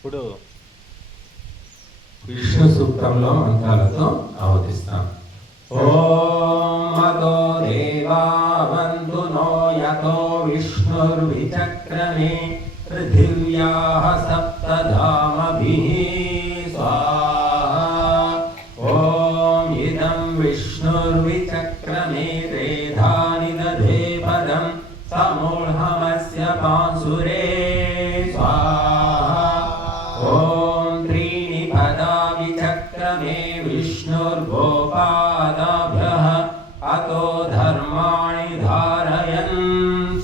ఇప్పుడు విష్ణు సూక్తంలో మంత్రాలతో ఆవతిస్తాం. ఓం మదో దేవావంతు నో యతో విష్ణుర్విచక్రమే పృథివ్యాః సప్తధామభిః స్వాహా. ఓం ఇదం విష్ణుర్విచక్రమే రేధాని దధే పదం సమూఢమస్య పాంసురే స్వాహా. ఓం త్రీణి పదా విచక్రమే విష్ణుర్గోపాదాభ్యః అతో ధర్మాణి ధారయన్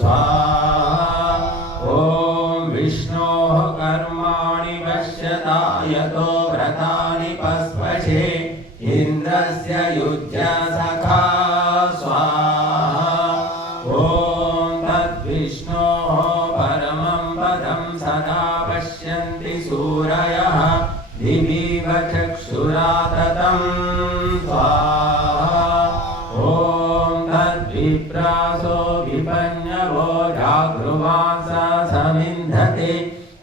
స్వాహా. ఓం విష్ణోః కర్మాణి పశ్యతా యతో వ్రతాని పస్పశే ఇంద్రస్య యుజ్య సఖా స్వాహా. ఓం తద్విష్ణోః పరమం పదం సదా పశ్యంతి సూరయః దివివ చక్షురాతతం స్వాహా. ఓం తద్విప్రాసో విపన్యవో జాగృవాంస సమింధతే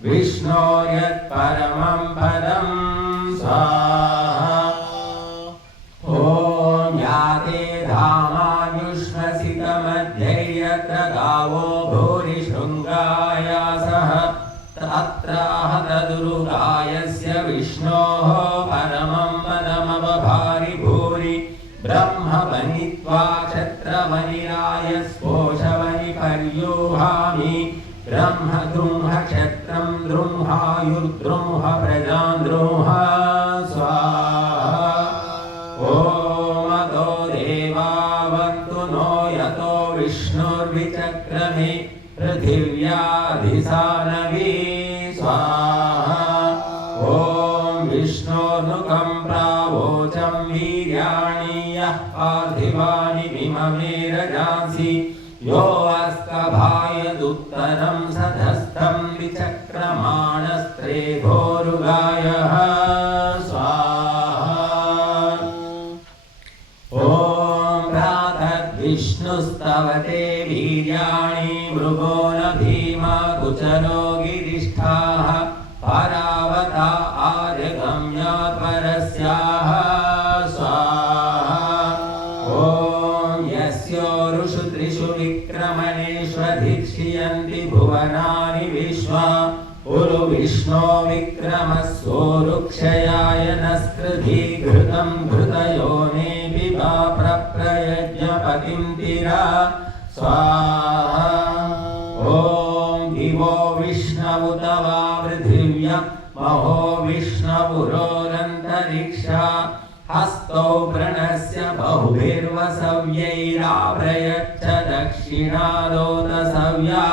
విష్ణోర్యత్పరమం పదం స్వాహా. ఓం యాతే ధామాన్యుష్మసితమధ్యై యత్ర గావో భూరి శృంగాయాసః తత్రాహ తదురుగాయస్య విష్ణోః పరమం పదమవభారి భూరి బ్రహ్మవనిత్వా క్షత్రవనిరాయస్పోషవని పర్యూహామి బ్రహ్మ గృహ క్షత్రం గృహాయుర్గృహ ప్రజాన్ గృహ స్వాహా. ఓం అతో దేవావంతు నో యతో విష్ణుర్విచక్రమే పృథివ్యాధిసానవీ స్వాహా. ఓం విష్ణోర్నుకం ప్రావోచం వీర్యాణి యః పార్థివాని మిమమే రజాంసి యో అస్కభాయదుత్తరం సధస్థం విచక్రమాణస్త్రేఘోరుగాయః స్వాహా. ఓం ప్రాతద్విష్ణుస్తవతే వీర్యాణి మృగో న భీమా కుచలో గిరిష్ఠాః పరావత ఆర్యగమ్యాత్ పరస్యాః స్వాహా. ఓం యస్యోరుషు త్రిషు విక్రమణేష్వధిష్ఠియంతి భువనాని విశ్వా ఉరు విష్ణో విక్రమస్సోరుక్షయాయ నస్కృధి ఘృతం ఘృతయోనే పిబా ప్రప్రయజ్ఞపతిం తిరా స్వాహా. ఓం దివో విష్ణవుత వా పృథివ్యా మహో విష్ణవురోరంతరిక్ష హస్తౌ ప్రణస్య బహుభిర్వసవ్యైరాభ్రయచ్చ దక్షిణాలోతసవ్యా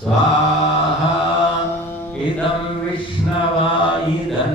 స్వాహా. ఇదం విష్ణవా ఇదం